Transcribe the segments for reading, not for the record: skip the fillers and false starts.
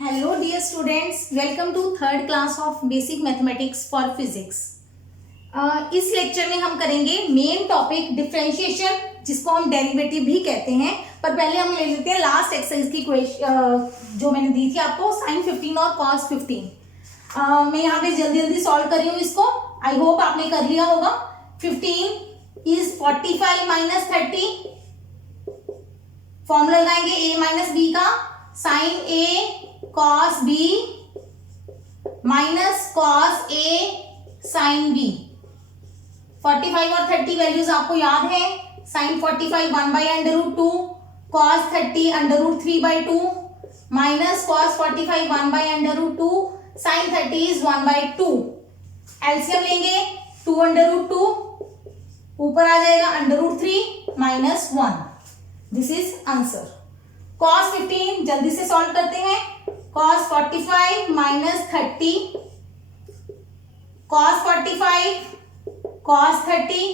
Hello dear students, welcome to third class of basic mathematics for physics. इस lecture में हम करेंगे main topic differentiation, जिसको हम डेरिवेटिव भी कहते हैं। पर पहले हम ले लेते हैं लास्ट एक्सरसाइज की क्वेश्चन जो मैंने दी थी आपको, sin 15 और cos 15। मैं यहाँ पे जल्दी जल्दी सॉल्व कर रही हूँ इसको। आई होप आपने कर लिया होगा। 15 इज 45 माइनस 30। फॉर्मूला लगाएंगे a माइनस बी का, sine a cos b minus cos a sin b। 45 और 30 वैल्यूज आपको याद है। Sine 45 1/√2, cos 30 √3/2 minus cos 45 1/√2, sin 30 is 1/2। LCM लेंगे 2√2, ऊपर आ जाएगा √3 minus 1। This is answer. cos 15 जल्दी से सॉल्व करते हैं। cos 45 minus 30, cos 45 cos 30।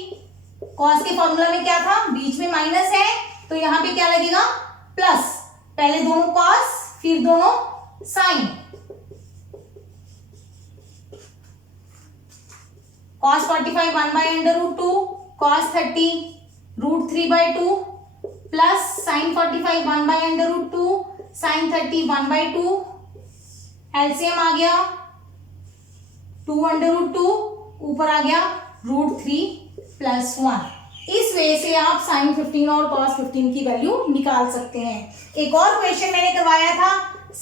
cos के फॉर्मूला में क्या था, बीच में माइनस है तो यहां पे क्या लगेगा, प्लस। पहले दोनों cos फिर दोनों sin। cos 45 1/√2, cos 30 √3/2 plus sin 45 1/√2, sin 30 1/2। LCM आ गया 2√2, ऊपर आ गया √3 प्लस 1। इस वे से आप sin 15 और cos 15 की वैल्यू निकाल सकते हैं। एक और क्वेश्चन मैंने करवाया था,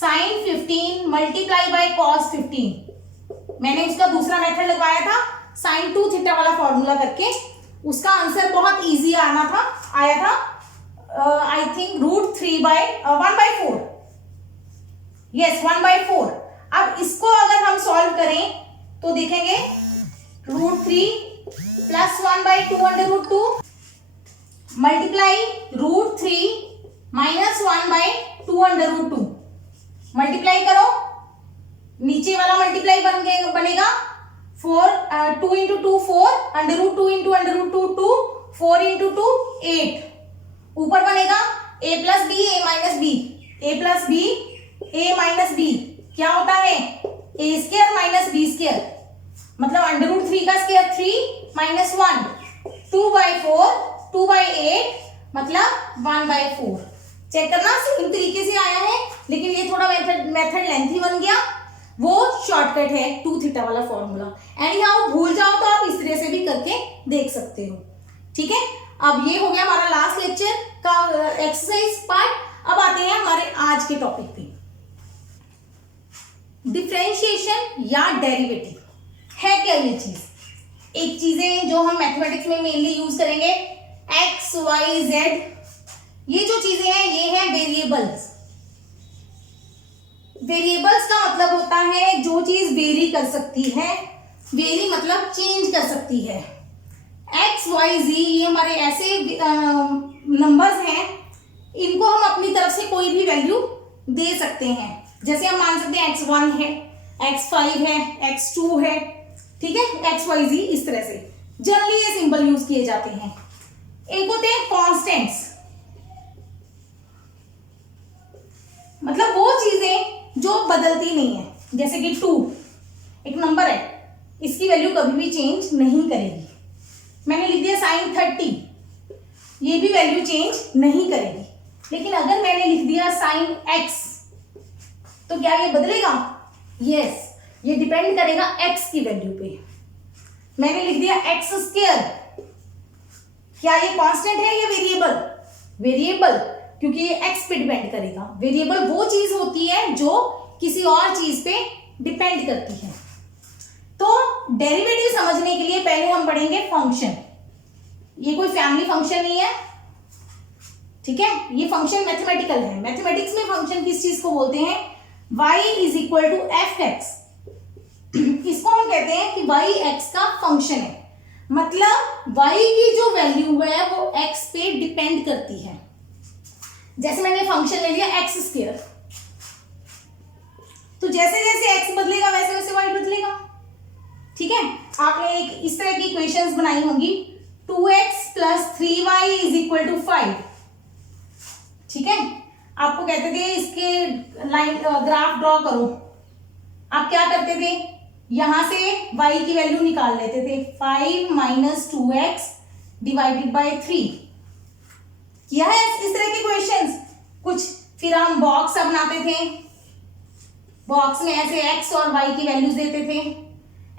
sin 15 मल्टीप्लाई बाय cos 15। मैंने उसका दूसरा मेथड लगवाया था, sin 2 थीटा वाला फॉर्मूला करके। उसका आंसर बहुत इजी आया था। I think √3/1/4। यस 1/4। अब इसको अगर हम सॉल्व करें तो देखेंगे √3 प्लस 1/2√2 मल्टीप्लाई √3 माइनस 1/2√2। मल्टीप्लाई करो, नीचे वाला मल्टीप्लाई बनेगा 2 इंटू 2 4, √2 इंटू √2 2, 4 इंटू 2 8। ऊपर बनेगा a plus b a minus b, a plus b a minus b. क्या होता है, a square minus b square, मतलब √3 का स्क्वायर 3 माइनस 1, 2/4 2/8 मतलब 1/4। चेक करना, सेम तरीके से आया है, लेकिन ये थोड़ा मेथड लेंथी बन गया। वो शॉर्टकट है 2 थीटा वाला फॉर्मूला। एनी हाउ भूल जाओ तो आप इस तरह से भी करके देख सकते हो। ठीक है, अब ये हो गया हमारा लास्ट लेक्चर का एक्सरसाइज पार्ट। अब आते हैं हमारे आज के टॉपिक पे। डिफरेंशिएशन या डेरिवेटिव है क्या ये चीज? एक चीजें जो हम मैथमेटिक्स में मेनली यूज करेंगे, एक्स वाई जेड, ये जो चीजें हैं ये है वेरिएबल्स। वेरिएबल्स का मतलब होता है जो चीज वेरी कर सकती है। वेरी मतलब चेंज कर सकती है। एक्स वाई जी ये हमारे ऐसे नंबर्स हैं, इनको हम अपनी तरफ से कोई भी वैल्यू दे सकते हैं। जैसे हम मान सकते हैं x1 है, x5 है, x2 है। ठीक है, एक्स वाई जी इस तरह से जनरली ये सिंबल यूज किए जाते हैं। एक होते हैं कॉन्स्टेंट्स, मतलब वो चीजें जो बदलती नहीं है। जैसे कि 2 एक नंबर है, इसकी वैल्यू कभी भी चेंज नहीं करेगी। मैंने लिख दिया sin 30, ये भी वैल्यू चेंज नहीं करेगी। लेकिन अगर मैंने लिख दिया sin x, तो क्या ये बदलेगा? यस, ये डिपेंड करेगा x की वैल्यू पे। मैंने लिख दिया x स्क्वायर, क्या ये कांस्टेंट है या वेरिएबल? वेरिएबल, क्योंकि ये x पे डिपेंड करेगा। वेरिएबल वो चीज होती है जो किसी और चीज पे डिपेंड करती है। तो डेरिवेटिव समझने के लिए पहले हम पढ़ेंगे फंक्शन। ये कोई फैमिली फंक्शन नहीं है, ठीक है, ये फंक्शन मैथमेटिकल है। मैथमेटिक्स में फंक्शन किस चीज को बोलते हैं? y is equal to f x. इसको हम कहते हैं कि y x का फंक्शन है, मतलब y की जो वैल्यू है वो x पे डिपेंड करती है। जैसे मैंने फंक्शन ले लिया एक्स स्क्वायर, तो जैसे जैसे x बदलेगा वैसे वैसे y बदलेगा। ठीक है, आपने एक इस तरह की इक्वेशंस बनाई होंगी, 2x plus 3y is equal to 5। ठीक है, आपको कहते थे इसके लाइन ग्राफ ड्रॉ करो, आप क्या करते थे, यहां से y की वैल्यू निकाल लेते थे, 5 माइनस 2x डिवाइडेड बाय 3। किया है इस तरह के क्वेश्चंस कुछ। फिर हम बॉक्स बनाते थे, बॉक्स में ऐसे x और y की वैल्यूज देते थे,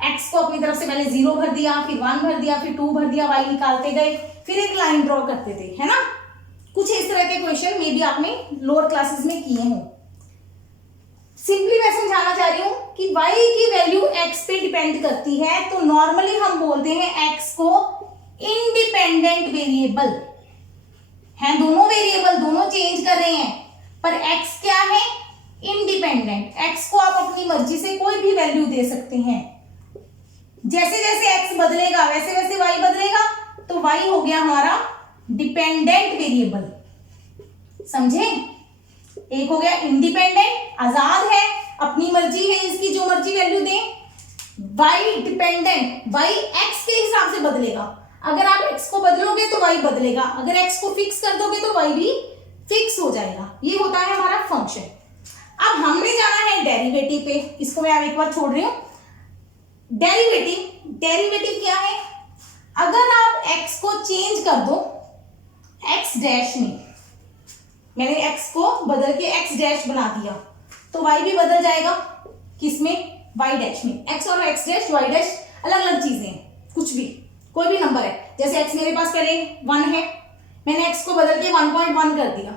x को अपनी तरफ से पहले 0 भर दिया, फिर 1 भर दिया, फिर 2 भर दिया, y निकालते गए, फिर एक लाइन ड्रॉ करते थे, है ना। कुछ इस तरह के क्वेश्चन मे बी आपने लोअर क्लासेस में किए हों। सिंपली मैं समझाना चाह रही हूं कि y की वैल्यू x पे डिपेंड करती है, तो नॉर्मली हम बोलते हैं x को इंडिपेंडेंट वेरिएबल है। दोनों वेरिएबल दोनों चेंज कर रहे हैं, पर x क्या है, इंडिपेंडेंट। x को आप अपनी मर्जी से कोई भी वैल्यू दे सकते हैं। जैसे जैसे x बदलेगा वैसे वैसे y बदलेगा, तो y हो गया हमारा डिपेंडेंट वेरिएबल, समझे। एक हो गया इंडिपेंडेंट, आजाद है, अपनी मर्जी है, इसकी जो मर्जी वैल्यू दे। y डिपेंडेंट, y x के हिसाब से बदलेगा। अगर आप x को बदलोगे तो y बदलेगा, अगर x को फिक्स कर दोगे तो y भी फिक्स हो जाएगा। ये होता है हमारा फंक्शन। अब हमने जाना है डेरिवेटिव पे, इसको मैं अब एक बार छोड़ रही हूं। डेरिवेटिव क्या है, अगर आप x को चेंज कर दो x डैश में, मैंने x को बदल के x डैश बना दिया, तो y भी बदल जाएगा, किसमें, y डैश में। x और x डैश y डैश अलग अलग चीजें हैं, कुछ भी कोई भी नंबर है। जैसे x मेरे पास पहले 1 है, मैंने x को बदल के 1.1 कर दिया,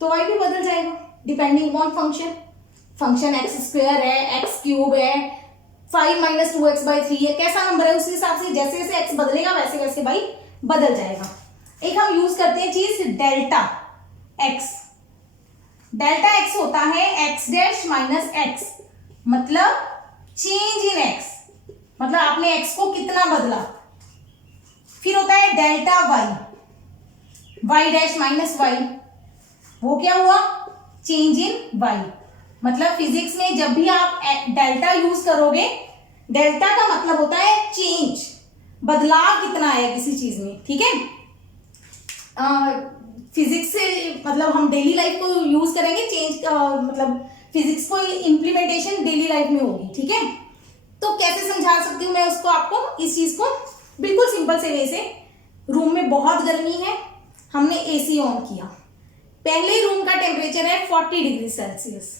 तो y भी बदल जाएगा depending on function. Function x square है, एक्स क्यूब है, 5 माइनस 2x/3 है, कैसा नंबर है उस हिसाब से जैसे जैसे x बदलेगा वैसे वैसे y बदल जाएगा। एक हम यूज करते हैं चीज डेल्टा x। डेल्टा x होता है x डैश माइनस x, मतलब चेंज इन x, मतलब आपने x को कितना बदला। फिर होता है delta y dash minus y, वो क्या हुआ, चेंज इन y। मतलब फिजिक्स में जब भी आप डेल्टा यूज करोगे, डेल्टा का मतलब होता है चेंज, बदलाव कितना है किसी चीज में, ठीक है। फिजिक्स से मतलब हम डेली लाइफ को यूज करेंगे, चेंज मतलब फिजिक्स को इंप्लीमेंटेशन डेली लाइफ में होगी, ठीक है। तो कैसे समझा सकती हूँ मैं उसको, आपको इस चीज को बिल्कुल सिंपल से वे से। रूम में बहुत गर्मी है, हमने एसी ऑन किया, पहले रूम का टेम्परेचर है 40 डिग्री सेल्सियस।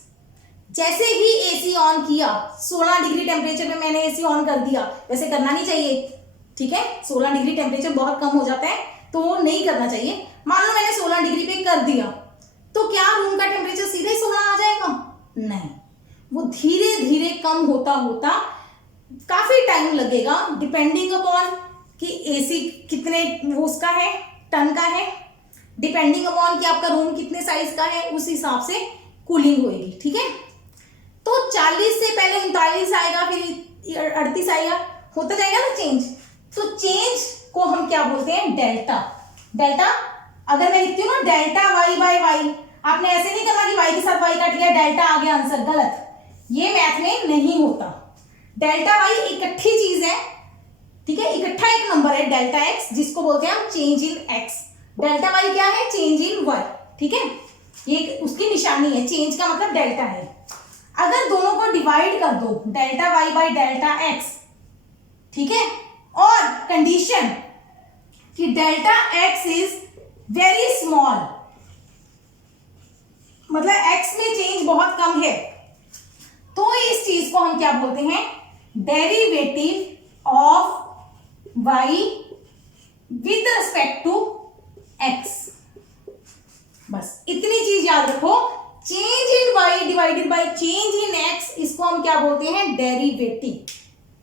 जैसे ही एसी ऑन किया, 16 डिग्री टेम्परेचर में मैंने एसी ऑन कर दिया, वैसे करना नहीं चाहिए, ठीक है। 16 डिग्री टेम्परेचर बहुत कम हो जाता है, तो नहीं करना चाहिए। मान लो मैंने 16 डिग्री पे कर दिया, तो क्या रूम का टेम्परेचर सीधे 16 आ जाएगा, नहीं, वो धीरे धीरे कम होता होता काफी टाइम लगेगा, डिपेंडिंग अपॉन कि एसी कितने उसका है, टन का है, डिपेंडिंग अपॉन कि आपका रूम कितने साइज का है, उस हिसाब से कूलिंग होगी, ठीक है। तो 40 से पहले 39 आएगा, फिर 38 आएगा, होता जाएगा ना चेंज। तो चेंज को हम क्या बोलते हैं, डेल्टा। अगर मैं लिखती हूँ ना डेल्टा y/y, आपने ऐसे नहीं करना कि y के साथ y काट लिया, डेल्टा आ गया आंसर, गलत, ये मैथ में नहीं होता। डेल्टा y इकट्ठी चीज है, ठीक है, इकट्ठा एक नंबर है डेल्टा x, जिसको बोलते हैं हम change in x। Delta y क्या है, चेंज इन y, ठीक है, ये उसकी निशानी है, चेंज का मतलब डेल्टा है। अगर दोनों को डिवाइड कर दो, delta y by delta x, ठीक है, और कंडीशन कि delta x is very small, मतलब x में चेंज बहुत कम है, तो इस चीज को हम क्या बोलते हैं, derivative of y with respect to x। बस इतनी चीज याद रखो, change in y divided by change in x, इसको हम क्या बोलते हैं, डेरिवेटिव।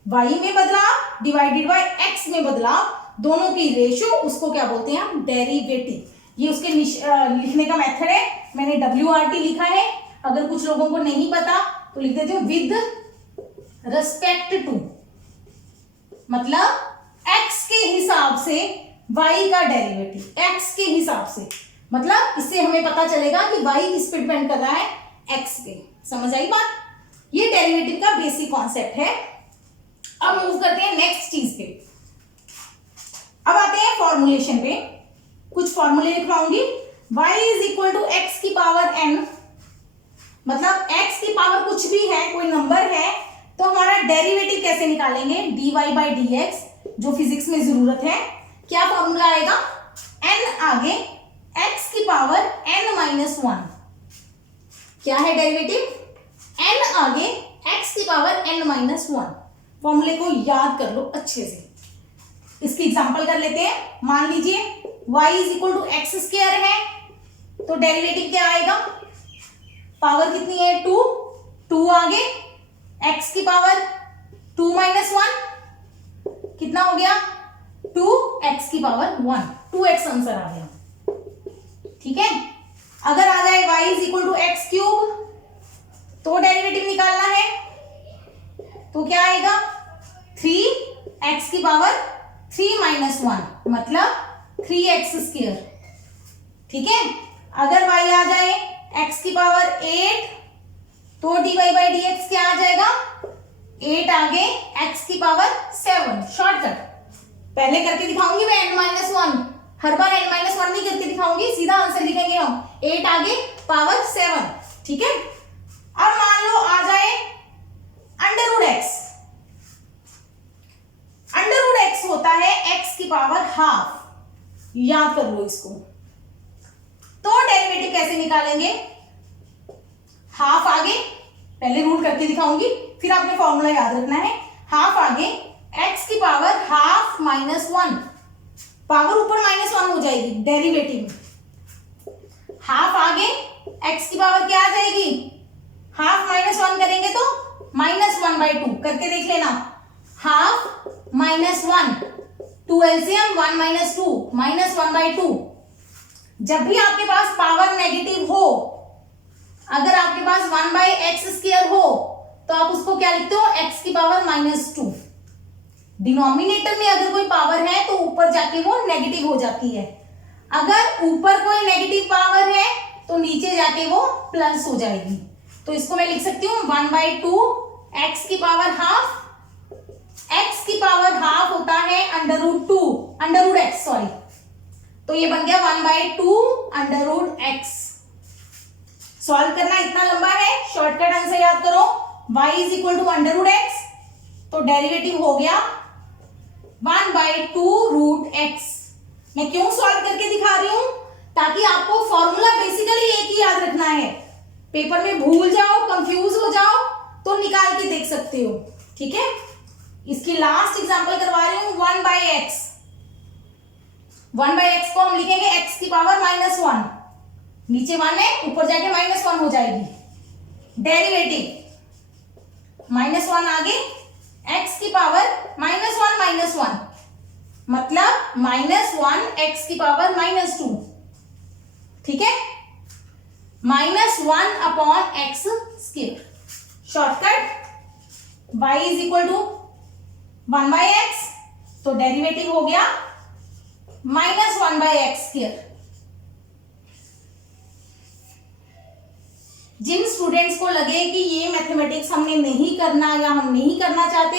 y में बदलाव डिवाइडेड बाय x में बदलाव, दोनों की रेशियो, उसको क्या बोलते हैं हम, डेरिवेटिव। ये उसके लिखने का मेथड है, मैंने WRT लिखा है, अगर कुछ लोगों को नहीं पता तो लिख देते हो विद रिस्पेक्ट टू, मतलब x के हिसाब से y का डेरिवेटिव, x के हिसाब से, मतलब इससे हमें पता चलेगा कि y किस पे डिपेंड कर रहा है, x पे। समझ आई बात, ये डेरिवेटिव का बेसिक कॉन्सेप्ट है। अब मूव करते हैं नेक्स्ट चीज पे, अब आते हैं फॉर्मुलेशन पे। कुछ फॉर्मूले लिखवाऊंगी, y is equal to x की पावर n, मतलब x की पावर कुछ भी है, कोई नंबर है, तो हमारा डेरिवेटिव कैसे निकालेंगे, dy बाई dx, जो फिजिक्स में जरूरत है। क्या फॉर्मूला आएगा, n आगे x की पावर n माइनस 1, क्या है डेरिवेटिव, n आगे x की पावर n माइनस 1। फॉर्मूले को याद कर लो अच्छे से। इसकी एग्जांपल कर लेते हैं। मान लीजिए y is equal to x square है, तो डेरिवेटिव क्या आएगा, पावर कितनी है 2, 2 आगे x की पावर 2 माइनस 1, कितना हो गया 2x की पावर 1, 2x आंसर आ गया। ठीक है, अगर आ जाए y is equal to x cube, तो डेरिवेटिव निकालना है, तो क्या आएगा 3x की पावर 3 माइनस 1, मतलब 3x स्क्वायर। ठीक है, अगर y आ जाए x की पावर 8, तो dy बाई dx क्या आ जाएगा, 8 आगे x की पावर 7। शॉर्टकट पहले करके दिखाऊंगी मैं n-1, हर बार n-1 नहीं करके दिखाऊंगी, सीधा आंसर लिखेंगे हम 8 आगे पावर 7। ठीक है, अब मान लो आ जाए under root x. Under root x होता है x की पावर हाफ, याद कर लो इसको। तो डेरिवेटिव कैसे निकालेंगे, हाफ आगे, पहले रूट करके दिखाऊंगी, फिर आपने फॉर्मूला याद रखना है। हाफ आगे x की पावर हाफ माइनस 1, पावर ऊपर माइनस 1 हो जाएगी डेरिवेटिव। हाफ आगे x की पावर क्या आ जाएगी, हाफ माइनस 1 करेंगे तो माइनस 1/2, करके देख लेना। Half minus 1, 2 LCM 1 minus 2, minus 1/2। जब भी आपके पास पावर नेगेटिव हो, अगर आपके पास 1/x स्क्वायर हो, तो आप उसको क्या लिखते हो, x की पावर -2। डिनोमिनेटर में अगर कोई पावर है तो ऊपर जाके वो नेगेटिव हो जाती है, अगर ऊपर कोई नेगेटिव पावर है तो नीचे जाके वो प्लस हो जाएगी। तो इसको मैं लिख सकती हूँ 1/2 x की पावर हाफ, x की पावर हाफ होता है अंडर रूट x, सॉरी, तो ये बन गया 1/2 अंडर रूट x। सॉल्व करना इतना लंबा है, शॉर्टकट आंसर याद करो, y is equal to under root x, तो डेरिवेटिव हो गया 1/2 रूट x। मैं क्यों सॉल्व करके दिखा रही हूं, ताकि आपको फॉर्मूला बेसिकली एक ही याद रखना है, पेपर में भूल जाओ, कंफ्यूज हो जाओ तो निकाल के देख सकते हो। ठीक है, इसकी लास्ट एग्जांपल करवा रही हूं, 1/x। 1/x को हम लिखेंगे x की पावर -1, नीचे 1 है, ऊपर जाके -1 हो जाएगी। डेरिवेटिव -1 आगे x की पावर -1, मतलब -1 x की पावर -2। ठीक है, -1 upon x square. Shortcut y is equal to 1/x, तो डेरिवेटिव हो गया -1/x स्क्वायर। जिन स्टूडेंट्स को लगे कि ये मैथमेटिक्स हमने नहीं करना या हम नहीं करना चाहते,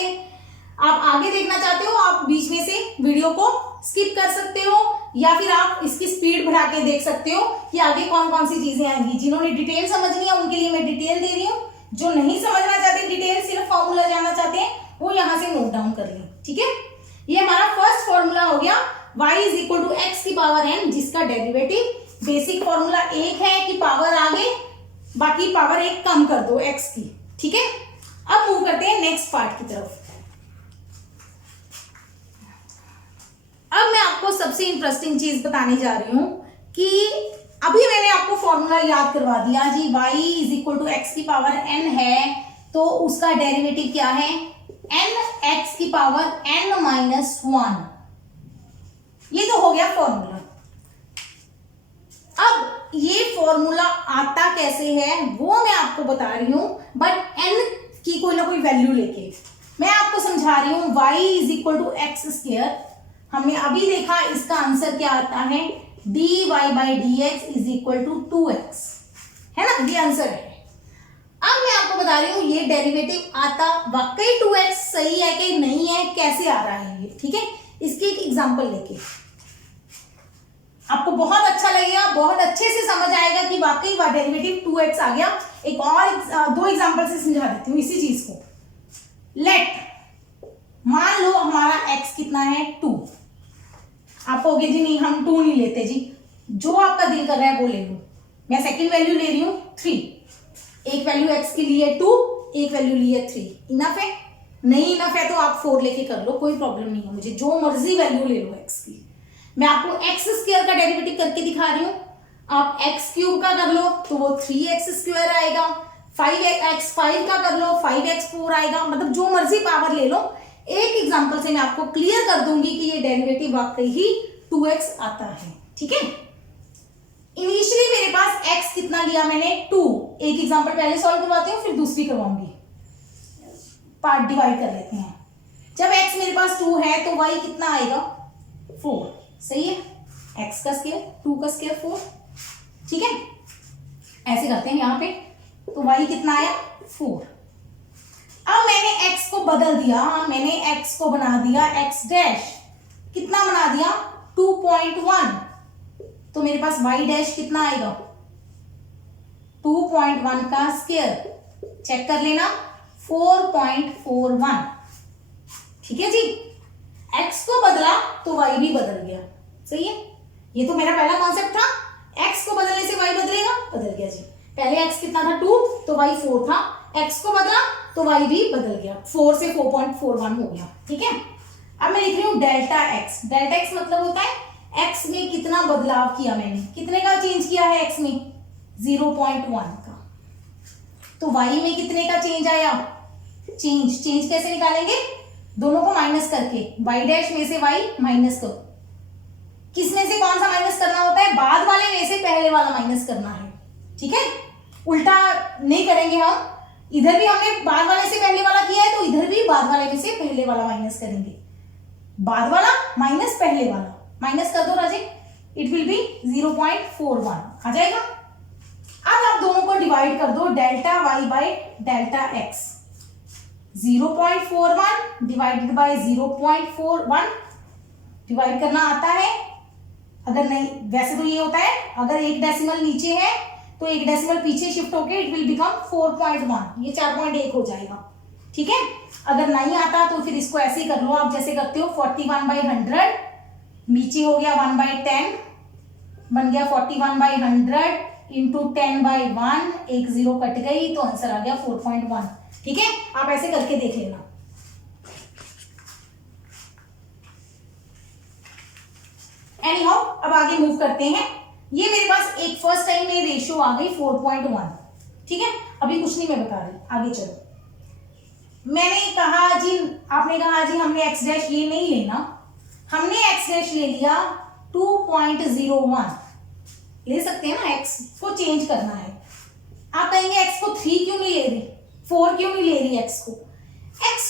आप आगे देखना चाहते हो, आप बीच में से वीडियो को स्किप कर सकते हो, या फिर आप इसकी स्पीड बढ़ा के देख सकते हो कि आगे कौन कौन सी चीजें आएंगी। जिन्होंने डिटेल समझनी है उनके लिए मैं डिटेल दे रही हूँ, जो नहीं समझना चाहते डिटेल, सिर्फ फॉर्मूला जानना चाहते हैं, वो यहाँ से नोट डाउन कर लें। ठीक है, ये हमारा फर्स्ट फॉर्मूला हो गया y is equal to x की पावर n, जिसका डेरिवेटिव बेसिक फॉर्मूला एक है कि पावर आगे, बाकी पावर एक कम कर दो x की। ठीक है, अब मूव करते हैं नेक्स्ट पार्ट की तरफ। अब मैं आपको सबसे इंटरेस्टिंग चीज बताने जा रही हूं कि अभी मैंने आपको फॉर्मूला याद करवा दिया जी, y is equal to x की पावर n है, तो उसका डेरिवेटिव क्या है, n x की पावर n-1। ये तो हो गया फॉर्मूला। अब ये फॉर्मूला आता कैसे है वो मैं आपको बता रही हूं, बट n की कोई ना कोई वैल्यू लेके मैं आपको समझा रही हूं। y is equal to x square, हमने अभी देखा इसका आंसर क्या आता है, dy by dx is equal to 2x, है ना, ये आंसर है। अब मैं आपको बता रही हूं ये डेरिवेटिव आता वाकई 2x सही है कि नहीं है, कैसे आ रहा है ये। ठीक है, इसकी एक एग्जांपल लेके आपको बहुत अच्छा लगेगा, बहुत अच्छे से समझ आएगा कि वाकई डेरिवेटिव 2x आ गया। एक और दो एग्जांपल से समझा देती हूँ इसी चीज को। लेट, मान लो हमारा x कितना है 2। आप कहोगे जी नहीं हम 2 नहीं लेते जी, जो आपका दिल कर रहा है वो ले लो। मैं सेकंड वैल्यू ले रही हूँ 3। एक वैल्यू x की ली है 2, एक वैल्यू ली है 3। इनफ है? नहीं इनफ है तो आप 4 लेके कर लो, कोई प्रॉब्लम नहीं है मुझे, जो मर्जी वैल्यू ले लो x की। मैं आपको एक्स स्क्वायर का डेरिवेटिव करके दिखा रही हूँ। आप एक्स क्यूब का कर लो तो वो 3x स्क्वायर आएगा, 5x5 का कर लो 5x4 आएगा, मतलब जो मर्जी पावर ले लो। एक एग्जांपल से मैं आपको क्लियर कर दूंगी कि ये डेरिवेटिव वाकई ही 2x आता है। ठीक है, इनिशियली मेरे पास x कितना लिया मैंने 2। एक एग्जांपल पहले सॉल्व करवाती हूँ फिर दूसरी करवाऊंगी, पार्ट डिवाइड कर लेते हैं। जब x मेरे पास 2 है तो y कितना आएगा 4। सही है, x का स्क्वायर 2 का स्क्वायर 4। ठीक है, ऐसे करते हैं यहाँ पे, तो y कितना आया 4। अब मैंने x को बदल दिया, मैंने x को बना दिया x डैश, कितना बना दिया 2.1, तो मेरे पास y डैश कितना आएगा 2.1 का स्क्वायर, चेक कर लेना 4.41। ठीक है जी, x को बदला तो y भी बदल गया। सही है, ये तो मेरा पहला कॉन्सेप्ट था, x को बदलने से y बदलेगा, बदल गया जी। पहले x कितना था 2 तो y 4 था, x को बदला तो y भी बदल गया, 4 से 4.41 हो गया। ठीक है, अब मैं लिख रही हूँ डेल्टा x। डेल्टा x मतलब होता है x में कितना बदलाव किया मैंने, कितने का चेंज किया है x में 0.1 का, तो y में कितने का चेंज आया, चेंज कैसे निकालेंगे, दोनों को माइनस करके, y डैश में से y माइनस करो। किस में से कौन सा माइनस करना होता है, बाद वाले में से पहले वाला माइनस करना है। ठीक है, उल्टा नहीं करेंगे हम, इधर भी हमने बाद वाले से पहले वाला किया है तो इधर भी बाद वाले में से पहले वाला माइनस करेंगे। बाद वाला माइनस पहले वाला, माइनस कर दो राजे, इट विल बी 0.41 आ जाएगा। अब आप दोनों को डिवाइड कर दो, delta y by delta x, 0.41 divided by 0.41, divide करना आता है, अगर नहीं वैसे तो ये होता है अगर एक डेसिमल नीचे है तो एक डेसिमल पीछे शिफ्ट होके इट विल बिकम 4.1, ये 4.1 हो जाएगा। ठीक है, अगर नहीं आता तो फिर इसको ऐसे ही कर लो आप जैसे करते हो, 41/100 नीचे हो गया 1/10 बन गया 41/100 इंटू 10/1, एक 0 कट गई तो आंसर आ गया 4.1। ठीक है, आप ऐसे करके देख लेना। एनी हाउ, अब आगे मूव करते हैं। ये मेरे पास एक फर्स्ट टाइम में रेशियो आ गई 4.1। ठीक है, अभी कुछ नहीं मैं बता रही, आगे चलो। मैंने कहा जी, आपने कहा जी हमने x डैश ये नहीं लेना, हमने x डैश ले लिया 2.01, ले सकते हैं ना, x को चेंज करना है। आप कहेंगे x को 3 क्यों नहीं ले रही, 4 क्यों नहीं ले रही x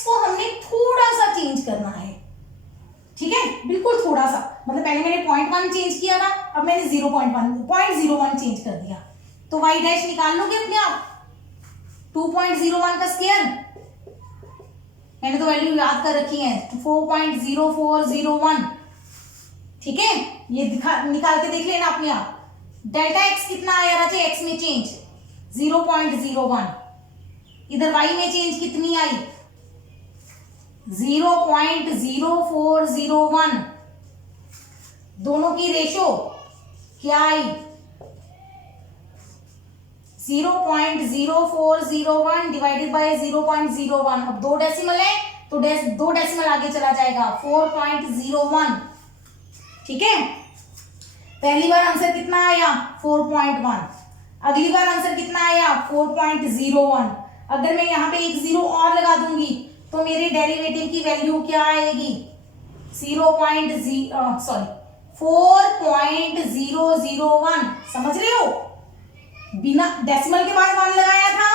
को हमने थोड़ा सा चेंज करना है। ठीक है, बिल्कुल थोड़ा सा, मतलब पहले मैंने 0.1 चेंज किया था, अब मैंने 0.01 चेंज कर दिया, तो y डैश निकाल लोगे अपने आप, 2.01 का स्क्वायर, मैंने तो वैल्यू याद कर रखी है 4.0401। ठीक है, ये निकाल के देख लेना अपने आप। डेल्टा x कितना आया राजे, x में चेंज 0.01, इधर y में चेंज कितनी आई 0.0401, दोनों की रेशो क्या आई 0.0401 डिवाइडेड बाय 0.01। अब 2 डेसिमल है तो 2 डेसिमल आगे चला जाएगा 4.01। ठीक है, पहली बार आंसर कितना आया 4.1, अगली बार आंसर कितना आया 4.01। अगर मैं यहाँ पे एक 0 और लगा दूंगी तो मेरे डेरिवेटिव की वैल्यू क्या आएगी 4.001। समझ रहे हो, बिना डेसिमल के बाद 1 लगाया था,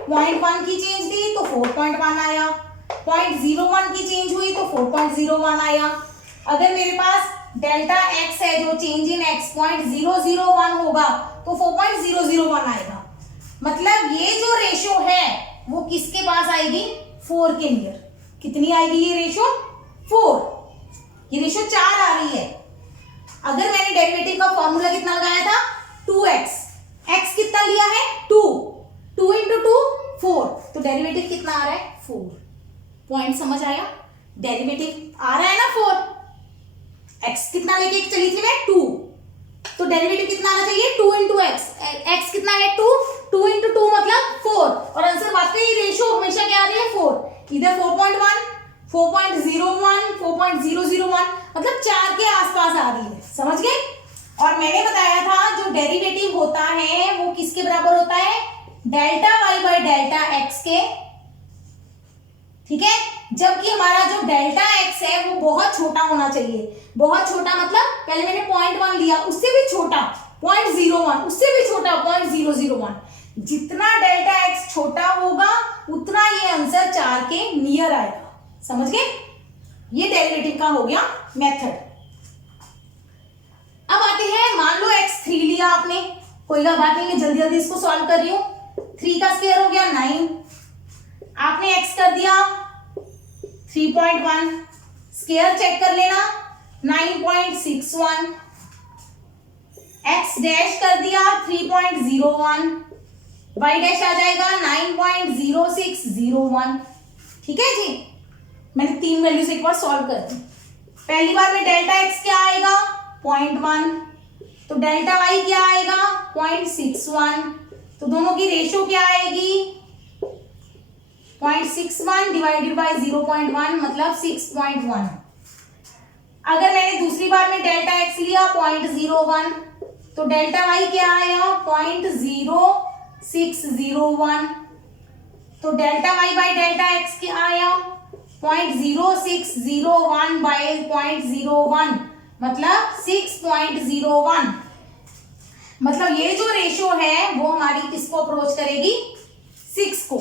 0.1 की चेंज दी तो 4.1 आया, 0.01 की चेंज हुई तो 4.01 आया। अगर मेरे पास डेल्टा x है जो चेंज इन x 0.001 होगा तो 4.001 आएगा। मतलब ये जो रेशो है वो किसके पास आएगी 4 के नियर। कितनी आएगी ये रेशो 4, ये रेशो 4 आ रही है। अगर मैंने डेरिवेटिव का फॉर्मूला कितना लगाया था 2x, x कितना लिया है 2, 2 इंटू 2 4, तो डेरिवेटिव कितना आ रहा है 4। पॉइंट समझ आया? डेरिवेटिव आ रहा है ना 4, x कितना लेके चली थी मैं 2, तो डेरिवेटिव कितना आना चाहिए 2 इंटू एक्स, एक्स कितना है 2, 2 इंटू 2 मतलब 4, और आंसर वाकई रेशियो हमेशा क्या आ रही है 4, इधर 4.1, 4.01, 4.001, मतलब 4 के आसपास आ रही है, समझ गए? और मैंने बताया था जो डेरिवेटिव होता है वो किसके बराबर होता है, delta y by delta x के, ठीक है? जबकि हमारा जो डेल्टा x है वो बहुत छोटा होना चाहिए, बहुत छोटा मतलब पहले मैंने 0.1 लिया, उससे भी छोटा 0.01, उससे भी छोटा 0.001, जितना डेल्टा x छोटा होगा उतना ये आंसर 4 के नियर आएगा, समझ गए? ये डेरिवेटिव का हो गया मेथड। अब आते हैं, मान लो x3 लिया आपने, कोई बात नहीं, मैं जल्दी जल्दी इसको सॉल्व कर रही हूं। 3 का स्क्वायर हो गया 9, आपने x कर दिया 3.1, स्क्वायर चेक कर लेना 9.61, x डैश कर दिया 3.01, y डैश आ जाएगा 9.0601, ठीक है जी? मैंने 3 वैल्यूज एक बार सॉल्व कर दी। पहली बार में डेल्टा x क्या आएगा 0.1, तो डेल्टा y क्या आएगा 0.61, तो दोनों की रेशियो क्या आएगी 0.61 डिवाइडेड बाय 0.1 मतलब 6.1। अगर मैंने दूसरी बार में डेल्टा x लिया 0.01, तो डेल्टा y क्या आया 0.0601, तो delta y by delta x क्या आया 0.0601 बाय 0.01 मतलब 6.01, मतलब ये जो रेशियो है वो हमारी किसको अप्रोच करेगी 6 को।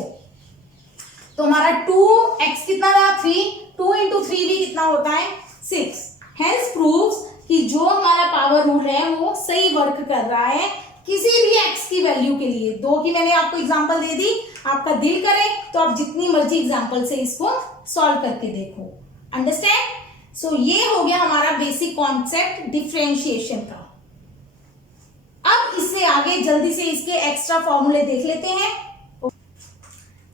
तो हमारा 2x कितना था 3, 2 इंटू 3 भी कितना होता है 6। हेंस प्रूव्स कि जो हमारा पावर रूल है वो सही वर्क कर रहा है किसी भी x की वैल्यू के लिए। 2 की मैंने आपको एग्जांपल दे दी, आपका दिल करे तो आप जितनी मर्जी एग्जांपल से इसको सॉल्व करके देखो। अंडरस्टैंड? सो ये हो गया हमारा बेसिक कॉन्सेप्ट डिफरेंशिएशन का। अब इससे आगे जल्दी से इसके एक्स्ट्रा फॉर्मूले देख लेते हैं।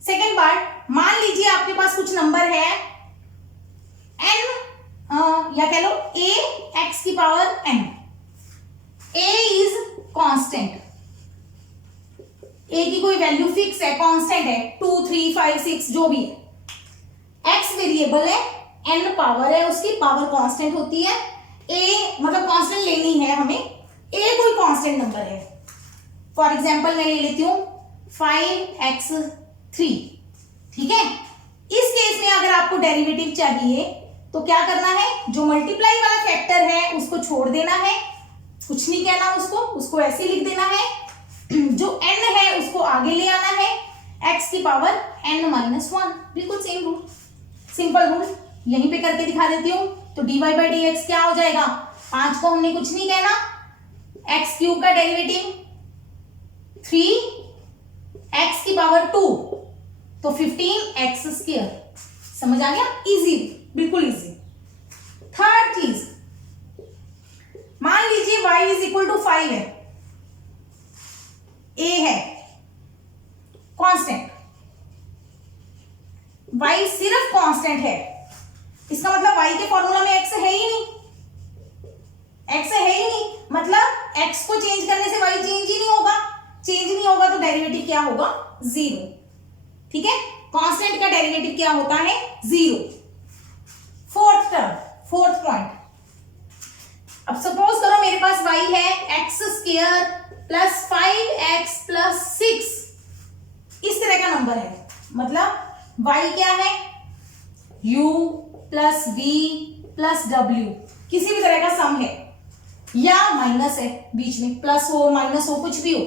सेकेंड पार्ट, मान लीजिए आपके पास कुछ नंबर है n, या कह लो a x की power n, a is constant, a की कोई वैल्यू फिक्स है, कांस्टेंट है, 2 3 5 6 जो भी है, x वेरिएबल है, n पावर है, उसकी पावर कांस्टेंट होती है, a मतलब कांस्टेंट लेनी है हमें, a कोई कांस्टेंट नंबर है। फॉर एग्जांपल मैं ले लेती हूं 5x3, ठीक है? इस केस में अगर आपको डेरिवेटिव चाहिए तो क्या करना है, जो मल्टीप्लाई वाला फैक्टर है उसको छोड़ देना है, कुछ नहीं कहना उसको ऐसे लिख देना है, जो n है उसको आगे ले आना है, x की पावर n माइनस 1, बिल्कुल सेम रूल, सिंपल रूल यहीं पे करके दिखा देती हूं। तो dy बाई डी एक्स क्या हो जाएगा, 5 को हमने कुछ नहीं कहना, x क्यूब का डेरिवेटिव 3x की पावर 2, तो 15x स्क्वायर, समझ आ गया? इजी, बिल्कुल इजी। थर्ड चीज, मान लीजिए y इज इक्वल टू 5 है, a है कांस्टेंट, y सिर्फ कांस्टेंट है, इसका मतलब y के फॉर्मूला में x है ही नहीं, x है ही नहीं, मतलब x को चेंज करने से y चेंज ही नहीं होगा, चेंज नहीं होगा तो डेरिवेटिव क्या होगा 0, ठीक है? कांस्टेंट का डेरिवेटिव क्या होता है 0। फोर्थ टर्म, फोर्थ पॉइंट, अब सपोज करो मेरे पास y है x square plus 5x plus 6, इस तरह का नंबर है, मतलब y क्या है u plus v plus w, किसी भी तरह का सम है या माइनस है, बीच में प्लस हो माइनस हो कुछ भी हो,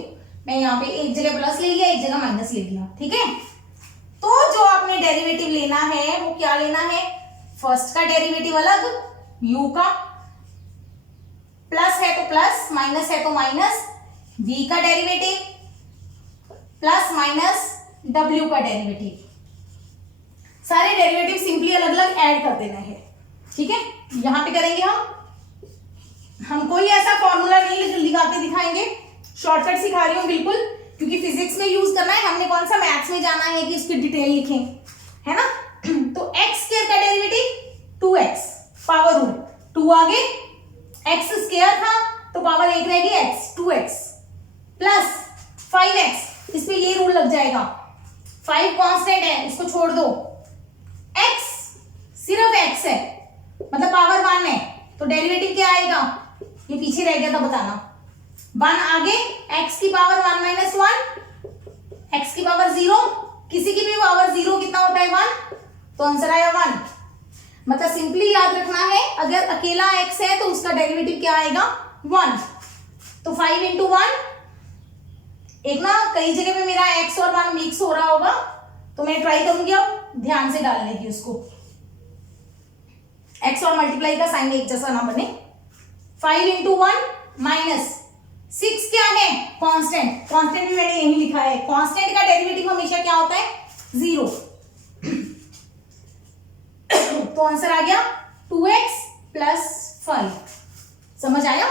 मैं यहाँ पे एक जगह प्लस ले लिया एक जगह माइनस ले लिया, ठीक है? तो जो आपने डेरिवेटिव लेना है वो क्या लेना है, फर्स्ट का डेरिवेटिव अलग, u का, प्लस है तो प्लस, माइनस है तो माइनस, v का डेरिवेटिव प्लस माइनस w का डेरिवेटिव, सारे डेरिवेटिव सिंपली अलग अलग ऐड कर देना है, ठीक है? यहां पे करेंगे हम हम कोई ऐसा फॉर्मूला नहीं लगा के दिखाएंगे, शॉर्टकट सिखा रही हूँ बिल्कुल, क्योंकि फिजिक्स में यूज करना है, हमने कौन सा मैथ्स में जाना है कि उसकी डिटेल लिखें, है ना। तो एक्स स्क्वायर का डेरिवेटिव 2x, पावर रूल 2 आगे, एक्स स्क्वायर था तो पावर 1 रहेगी x, 2x प्लस 5x, इस पे ये रूल लग जाएगा, 5 कांस्टेंट है उसको छोड़ दो, x सिर्फ x है मतलब पावर 1 है, तो डेरिवेटिव क्या आएगा, ये पीछे रह गया था बताना, 1 आगे, x की पावर 1 माइनस 1, x की पावर 0, किसी की भी पावर 0 कितना होता है 1, तो आंसर आया 1। मतलब सिंपली याद रखना है, अगर अकेला x है तो उसका डेरिवेटिव क्या आएगा 1, तो 5 इंटू 1, एक ना कई जगह पे मेरा x और 1 मिक्स हो रहा होगा, तो मैं ट्राई करूंगी अब ध्यान से डालने की उसको, x और मल्टीप्लाई का साइन एक जैसा ना बने। 5 इंटू 1 माइनस 6 क्या है कांस्टेंट, कांस्टेंट भी मैंने यही लिखा है, कांस्टेंट का डेरिवेटिव हमेशा क्या होता है 0, तो आंसर आ गया 2x प्लस 5। समझ आया,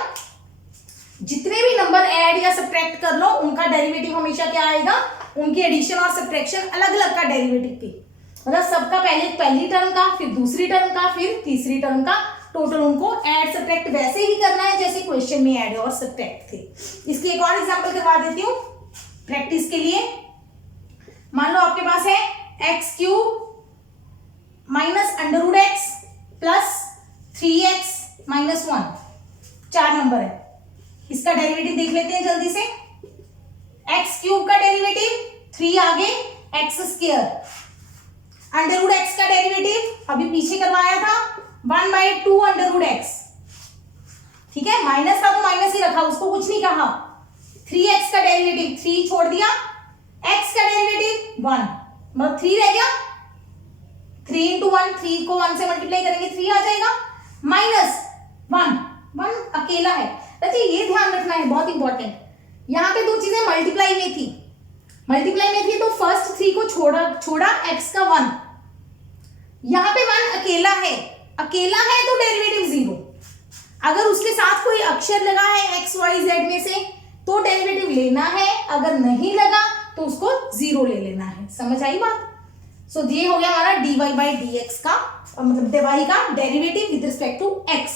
जितने भी नंबर ऐड या सब्ट्रैक्ट कर लो उनका डेरिवेटिव हमेशा क्या आएगा, उनकी एडिशन और सब्ट्रैक्शन अलग अलग का डेरिवेटिव पे, मतलब सबका पहले पहली टर्म का, फिर दूसरी टर्म का, फिर तीसरी टर्म का, टोटल उनको ऐड सब्ट्रैक्ट वैसे ही करना है जैसे क्वेश्चन में ऐड और सब्ट्रैक्ट थे। इसकी एक और एग्जांपल करवा देती हूँ प्रैक्टिस के लिए। मान लो आपके पास है x cube minus under root x plus 3x minus 1, 4 number है, इसका डेरिवेटिव देख लेते हैं जल्दी से। एक्स क्यूब का डेरिवेटिव 3 आगे x square, under root x का डेरिवेटिव अभी पीछे करवाया था 1/2 अंडर रूट एक्स, ठीक है, माइनस था तो माइनस ही रखा, उसको कुछ नहीं कहा। 3x का डेरिवेटिव 3 छोड़ दिया, x का डेरिवेटिव 1, मतलब 3 रह गया, 3 इंटू 1, 3 को 1 से मल्टीप्लाई करेंगे 3 आ जाएगा, माइनस 1 अकेला है। अच्छा ये ध्यान रखना है बहुत इंपॉर्टेंट, यहाँ पे 2 चीजें मल्टीप्लाई में थी तो फर्स्ट 3 को छोड़ा x का 1, यहाँ पे 1 अकेला है तो डेरिवेटिव 0, अगर उसके साथ कोई अक्षर लगा है x y z में से तो डेरिवेटिव लेना है, अगर नहीं लगा तो उसको 0 ले लेना है। समझ आई बात। सो ये हो गया हमारा dy बाई dx का मतलब dy का derivative with respect to x।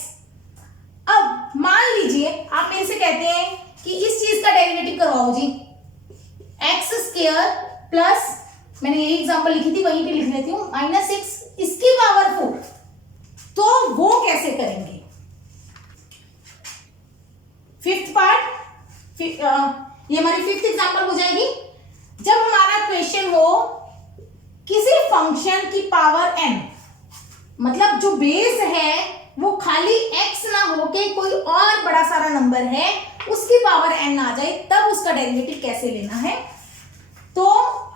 अब मान लीजिए आप मेरे से कहते हैं कि इस चीज का डेरिवेटिव करवाओ जी, एक्स स्क्वायर प्लस, मैंने यही एग्जांपल लिखी थी वहीं पे लिख लेती हूँ, -6 इसकी पावर 4, तो वो कैसे करेंगे। फिफ्थ पार्ट, ये हमारी फिफ्थ एग्जांपल हो जाएगी। जब हमारा क्वेश्चन हो किसी फंक्शन की पावर n, मतलब जो बेस है वो खाली x ना होके कोई और बड़ा सारा नंबर है उसकी पावर n आ जाए, तब उसका डेरिवेटिव कैसे लेना है। तो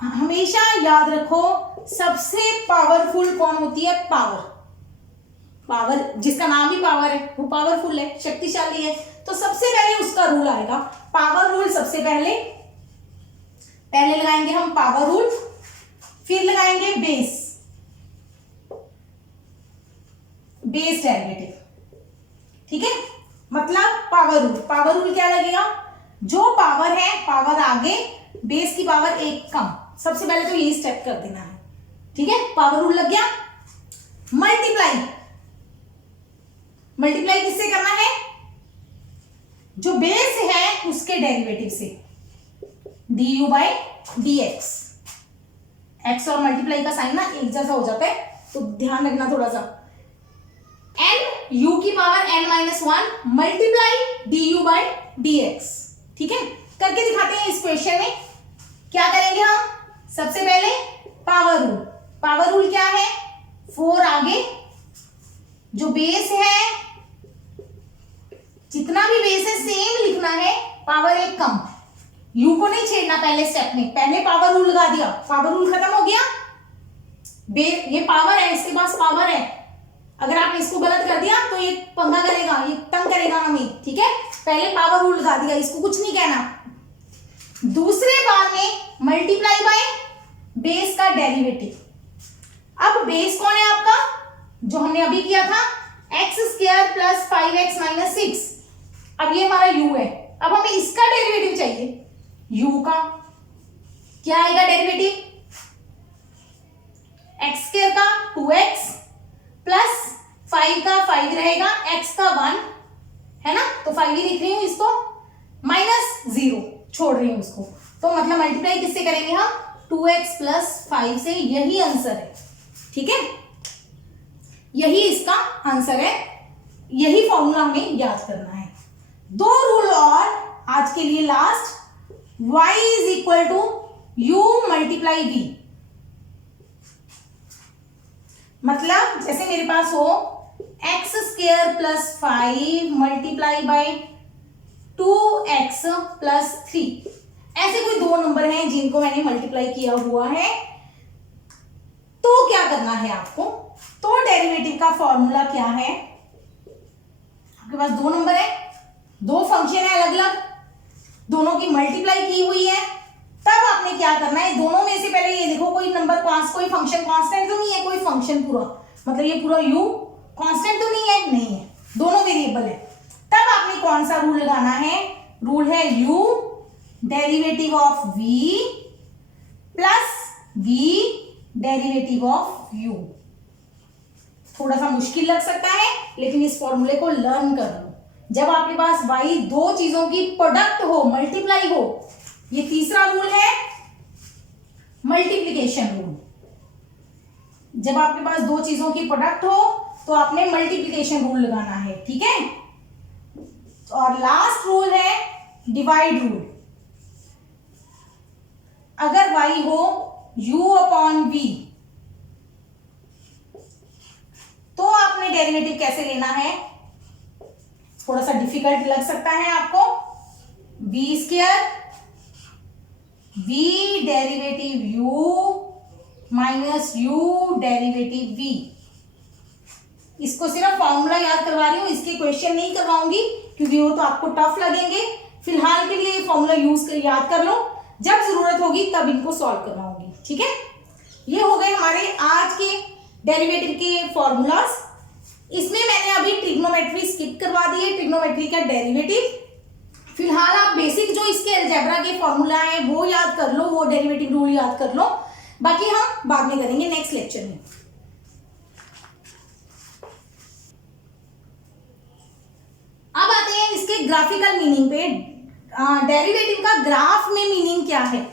हमेशा याद रखो सबसे पावरफुल कौन होती है, पावर जिसका नाम ही पावर है वो पावरफुल है, शक्तिशाली है, तो सबसे पहले उसका रूल आएगा पावर रूल। सबसे पहले लगाएंगे हम पावर रूल, फिर लगाएंगे बेस डेरिवेटिव, ठीक है, मतलब पावर रूल क्या लगेगा, जो पावर है पावर आगे, बेस की पावर 1 कम, सबसे पहले तो यही स्टेप कर देना है, ठीक है। पावर रूल लग गया। मल्टीप्लाई किससे करना है, जो बेस है उसके डेरिवेटिव से, du बाई dx। एक्स और मल्टीप्लाई का साइन ना एक जैसा हो जाता है तो ध्यान रखना थोड़ा सा। n u की power n minus 1 multiply du by dx, ठीक है। करके दिखाते हैं इस क्वेश्चन में। क्या करेंगे हम, सबसे पहले पावर रूल क्या है, 4 आगे, जो बेस है जितना भी बेस है सेम लिखना है, पावर 1 कम, u को नहीं छेड़ना पहले स्टेप में, पहले पावर रूल लगा दिया, पावर रूल खत्म हो गया, ये पावर है, इसके पास पावर है, अगर आपने इसको गलत कर दिया तो ये पंगा करेगा, ये तंग करेगा हमें, ठीक है। पहले पावर रूल लगा दिया, इसको कुछ नहीं कहना। दूसरे बार में मल्टीप्लाई बाय बेस का डेरिवेटिव। अब बेस कौन है आपका, जो हमने अभी किया था, x square plus 5x minus 6, अब ये हमारा u है, अब हमें इसका डेरिवेटिव चाहिए, u का। क्या आएगा डेरिवेटिव? एक्स स्क्वायर का 2x प्लस 5 का 5 रहेगा, x का 1 है ना, तो 5 ही लिख रही हूं इसको, माइनस 0 छोड़ रही हूं उसको, तो मतलब मल्टीप्लाई किससे करेंगे हम? 2x प्लस 5 से। यही आंसर है, ठीक है, यही इसका आंसर है, यही फॉर्मूला हमें याद करना है। दो रूल और आज के लिए last, y is equal to u multiply v। मतलब जैसे मेरे पास हो x square plus 5 multiply by 2x plus 3, ऐसे कोई दो नंबर हैं जिनको मैंने मल्टीप्लाई किया हुआ है, तो क्या करना है आपको? तो डेरिवेटिव का फॉर्मूला क्या है? आपके पास दो नंबर है, दो फंक्शन है अलग अलग, दोनों की मल्टीप्लाई की हुई है, तब आपने क्या करना है? दोनों में से पहले ये देखो कोई नंबर कोई फंक्शन कांस्टेंट तो नहीं है, कोई फंक्शन पूरा मतलब ये पूरा u कांस्टेंट तो नहीं है, नहीं है, दोनों वेरिएबल है। तब आपने कौन सा रूल लगाना है? रूल है u derivative of v plus v derivative of u। थोड़ा सा मुश्किल लग सकता है, लेकिन इस फॉर्मूले को लर्न कर लो। जब आपके पास y दो चीजों की प्रोडक्ट हो, मल्टीप्लाई हो, ये तीसरा रूल है मल्टीप्लिकेशन रूल। जब आपके पास दो चीजों की प्रोडक्ट हो तो आपने मल्टीप्लिकेशन रूल लगाना है, ठीक है। और लास्ट रूल है डिवाइड रूल। अगर y हो u अपॉन v, तो आपने डेरिवेटिव कैसे लेना है? थोड़ा सा डिफिकल्ट लग सकता है आपको। v square v derivative u minus u derivative v। इसको सिर्फ फॉर्मूला याद करवा रही हूं, इसके क्वेश्चन नहीं करवाऊंगी क्योंकि वो तो आपको टफ लगेंगे। फिलहाल के लिए ये फॉर्मूला यूज कर याद कर लो, जब जरूरत होगी तब इनको सॉल्व करवाऊंगी, ठीक है। ये हो गए हमारे आज के डेरिवेटिव के फॉर्मूलाज। इसमें मैंने अभी ट्रिग्नोमेट्री स्किप करवा दी है, ट्रिग्नोमेट्री का डेरिवेटिव। फिलहाल आप बेसिक जो इसके अलजेब्रा के फॉर्मूला है वो याद कर लो, वो डेरिवेटिव रूल याद कर लो, बाकी हम बाद में करेंगे नेक्स्ट लेक्चर में। अब आते हैं इसके ग्राफिकल मीनिंग पे। डेरिवेटिव का ग्राफ में मीनिंग क्या है?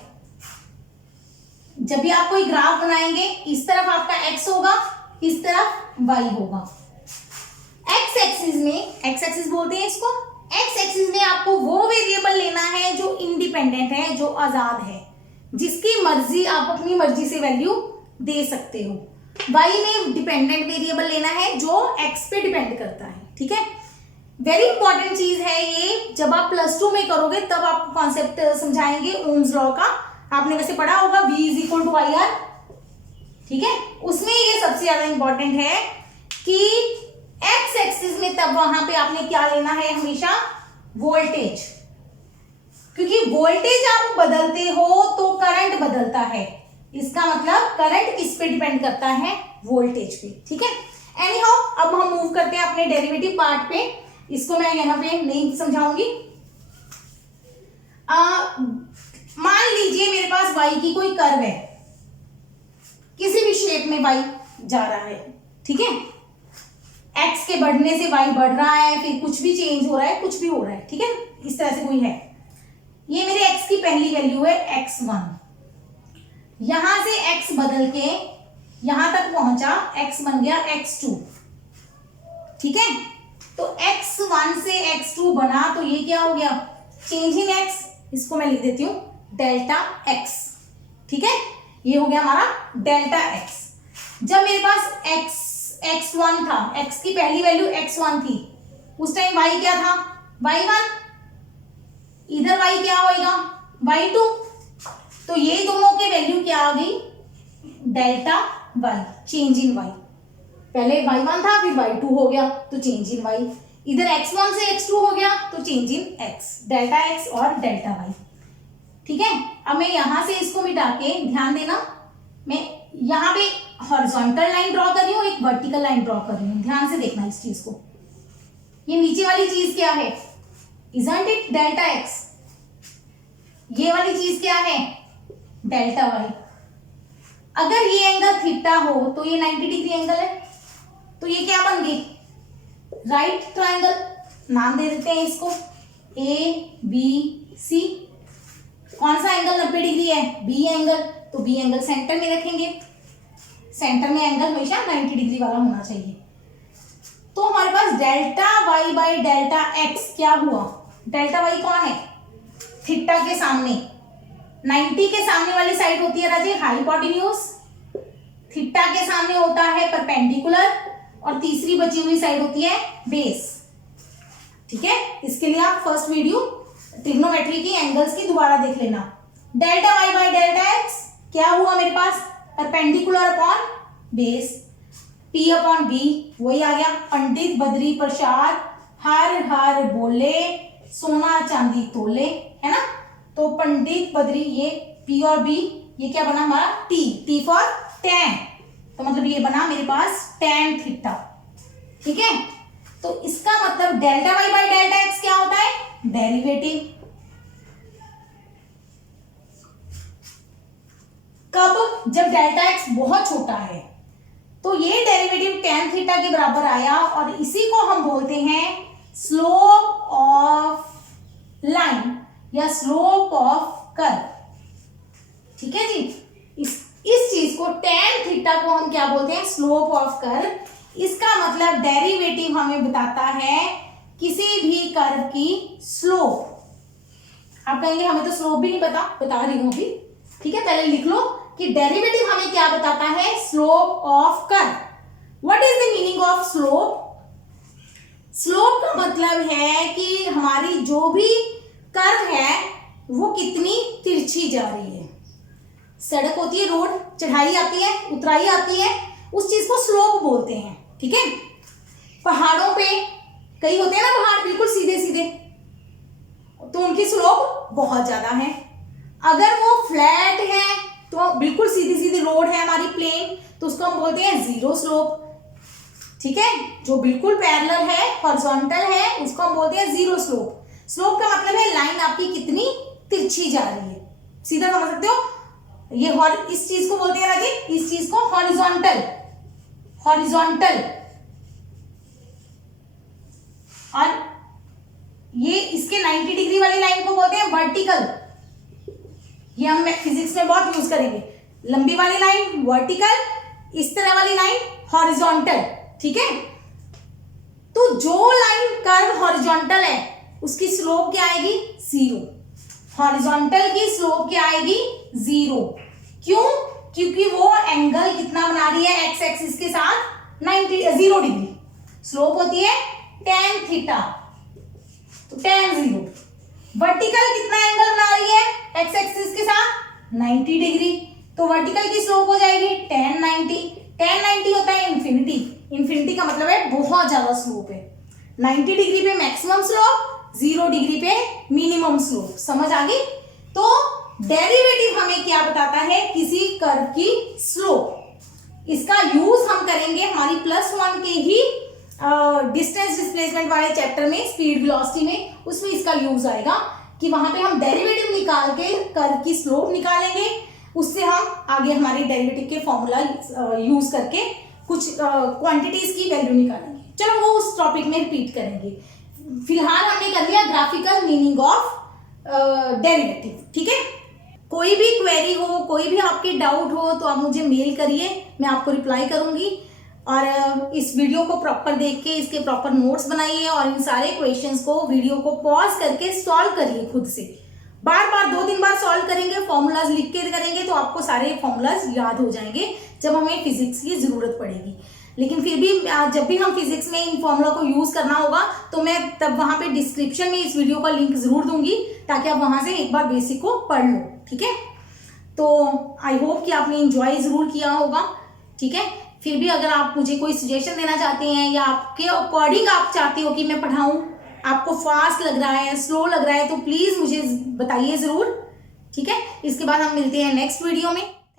जब भी आप कोई ग्राफ बनाएंगे, इस तरफ आपका x होगा, इस तरफ y होगा। x एक्सिस में, x एक्सिस बोलते हैं इसको, x एक्सिस में आपको वो वेरिएबल लेना है जो इंडिपेंडेंट है, जो आजाद है, जिसकी मर्जी आप अपनी मर्जी से वैल्यू दे सकते हो। y में डिपेंडेंट वेरिएबल लेना है जो x पे डिपेंड करता है, ठीक है। वेरी इंपॉर्टेंट चीज है ये, जब आप +2 में करोगे तब आपको कॉन्सेप्ट समझाएंगे ओम्स लॉ का। आपने वैसे पढ़ा होगा v is equal to I R, ठीक है। उसमें ये सबसे ज्यादा इंपॉर्टेंट है कि x एक्सिस में तब वहां पे आपने क्या लेना है? हमेशा वोल्टेज, क्योंकि वोल्टेज आप बदलते हो तो करंट बदलता है। इसका मतलब करंट किस पे डिपेंड करता है? वोल्टेज पे, ठीक है। एनी हाउ, अब हम मूव करते हैं अपने डेरिवेटिव पार्ट पे। इसको मैं यहाँ पे नहीं समझाऊंगी। मान लीजिए मेरे पास y की कोई कर्व है, किसी भी शेप में y जा रहा है, ठीक है। x के बढ़ने से y बढ़ रहा है, फिर कुछ भी चेंज हो रहा है, कुछ भी हो रहा है, ठीक है। इस तरह से कोई है, ये मेरे x की पहली वैल्यू है x1। यहां से x बदल के यहां तक पहुंचा, x बन गया x2, ठीक है। तो x1 से x2 बना, तो ये क्या हो गया? Change in x। इसको मैं लिख देती हूं डेल्टा x, ठीक है। ये हो गया हमारा डेल्टा x। जब मेरे पास x1 था, x की पहली वैल्यू x1 थी, उस टाइम y क्या था? y1। इधर y क्या होएगा? y2। तो ये दोनों के वैल्यू क्या आ गई? Delta y, change in y। पहले y1 था, फिर y2 हो गया, तो चेंज इन y। इधर x1 से x2 हो गया, तो change in x, delta x और डेल्टा y, ठीक है। अब मैं यहां से इसको मिटा के, ध्यान देना, मैं यहां पे हॉरिजॉन्टल लाइन ड्रॉ कर रही हूँ, एक वर्टिकल लाइन ड्रॉ कर रही हूँ, ध्यान से देखना इस चीज को। ये नीचे वाली चीज क्या है? Isn't it delta x? ये वाली चीज क्या है? Delta y. अगर ये एंगल थीटा हो तो ये 90 डिग्री एंगल है, तो ये क्या बन गई? Right triangle. नाम दे देते हैं इसको ABC। कौन सा एंगल 90 डिग्री है? B angle. तो बी एंगल सेंटर में रखेंगे, सेंटर में एंगल हमेशा 90 डिग्री वाला होना चाहिए। तो हमारे पास delta Y by delta x क्या हुआ? डेल्टा वाई कौन है? थीटा के सामने 90 के सामने वाली साइड होती है राजे हाइपोटेन्यूज, थीटा के सामने होता है परपेंडिकुलर, और तीसरी बची हुई साइड होती है बेस। ठीक है, इसके लिए आप फर्स्ट वीडियो ट्रिग्नोमेट्री की एंगल्स की दोबारा देख लेना। Delta Y by delta x क्या हुआ मेरे पास? Perpendicular upon base, P upon B, वही आ गया। पंडित बद्री प्रसाद हर हर बोले सोना चांदी तोले, है ना। तो पंडित बद्री, ये पी और बी, ये क्या बना हमारा? टी फॉर टैन, तो मतलब ये बना मेरे पास टैन थीटा। ठीक है, तो इसका मतलब delta Y by delta x क्या होता है? डेरिवेटिव। कब? जब डेल्टा एक्स बहुत छोटा है, तो ये डेरिवेटिव टैन थीटा के बराबर आया, और इसी को हम बोलते हैं स्लोप ऑफ लाइन या स्लोप ऑफ कर्व। ठीक है जी, इस चीज को टैन थीटा को हम क्या बोलते हैं? Slope of curve. इसका मतलब डेरिवेटिव हमें बताता है किसी भी कर्व की स्लोप। आप कहेंगे हमें तो स्लोप भी नहीं पता, बता रही हूं अभी। ठीक है, पहले लिख लो कि डेरिवेटिव हमें क्या बताता है? Slope of curve. What is the meaning of slope? Slope का मतलब है कि हमारी जो भी कर्व है वो कितनी तिरछी जा रही है। सड़क होती है, रोड, चढ़ाई आती है, उतराई आती है, उस चीज को स्लोप बोलते हैं। ठीक है, पहाड़ों पे कई होते हैं ना पहाड़ बिल्कुल सीधे सीधे, तो उनकी स्लोप बहुत ज्यादा है। अगर वो फ्लैट है तो बिल्कुल सीधी सीधी रोड है हमारी प्लेन, तो उसको हम बोलते हैं जीरो स्लोप। ठीक है, जो बिल्कुल पैरेलल है, हॉरिजॉन्टल है, उसको हम बोलते हैं जीरो स्लोप। स्लोप का मतलब है लाइन आपकी कितनी तिरछी जा रही है। सीधा समझ सकते हो, ये इस चीज को बोलते हैं ना कि इस चीज को हॉरिजॉन्टल, हॉरिजॉन्टल, और ये इसके 90 डिग्री वाली लाइन को बोलते हैं वर्टिकल। ये हम फिजिक्स में बहुत यूज करेंगे। लंबी वाली लाइन वर्टिकल, इस तरह वाली लाइन हॉरिजॉन्टल। ठीक है, तो जो लाइन कर्व हॉरिजॉन्टल है उसकी स्लोप क्या आएगी? जीरो। हॉरिजॉन्टल की स्लोप क्या आएगी? जीरो। क्यों? क्योंकि वो एंगल कितना बना रही है एक्स एक्सिस के साथ? 0 डिग्री। स्लोप होती है tan थीटा, तो tan 0। वर्टिकल कितना एंगल बना रही है एक्स एक्सिस के साथ? 90 डिग्री, तो वर्टिकल की स्लोप हो जाएगी tan 90। tan 90 होता है इंफिनिटी। इंफिनिटी का मतलब है बहुत ज्यादा स्लोप है। 90 डिग्री पे मैक्सिमम स्लोप, 0 डिग्री पे मिनिमम स्लोप। समझ आ गई? तो डेरिवेटिव हमें क्या बताता है? किसी कर्व की स्लोप। इसका यूज हम करेंगे हमारी +1 के ही डिस्टेंस डिस्प्लेसमेंट वाले चैप्टर में, स्पीड वेलोसिटी में, उसमें इसका यूज आएगा कि वहां पे हम डेरिवेटिव निकाल के कर्व की स्लोप निकालेंगे। उससे हम आगे हमारे डेरिवेटिव के फॉर्मूला यूज करके कुछ क्वांटिटीज की वैल्यू निकालेंगे। चलो वो उस टॉपिक में रिपीट करेंगे। फिलहाल हमने कर लिया ग्राफिकल मीनिंग ऑफ डेरिवेटिव। ठीक है, कोई भी क्वेरी हो, कोई भी आपके डाउट हो तो आप मुझे मेल करिए, मैं आपको रिप्लाई करूंगी। और इस वीडियो को प्रॉपर देख के इसके प्रॉपर नोट्स बनाइए, और इन सारे क्वेश्चंस को वीडियो को पॉज करके सॉल्व करिए खुद से। बार बार 2-3 बार सॉल्व करेंगे, फॉर्मूलाज लिख के करेंगे तो आपको सारे फॉर्मूलाज याद हो जाएंगे जब हमें फिजिक्स की जरूरत पड़ेगी। लेकिन फिर भी जब भी हम फिजिक्स में इन फॉर्मूला को यूज करना होगा तो मैं तब वहां पे डिस्क्रिप्शन में इस वीडियो का लिंक जरूर दूंगी, ताकि आप वहां से एक बार बेसिक को पढ़ लो। ठीक है, तो आई होप कि आपने इंजॉय जरूर किया होगा। ठीक है, फिर भी अगर आप मुझे कोई सजेशन देना चाहते हैं या आपके अकॉर्डिंग आप चाहते हो कि मैं पढ़ाऊं, आपको फास्ट लग रहा है, स्लो लग रहा है, तो प्लीज मुझे बताइए जरूर। ठीक है, इसके बाद हम मिलते हैं नेक्स्ट वीडियो में।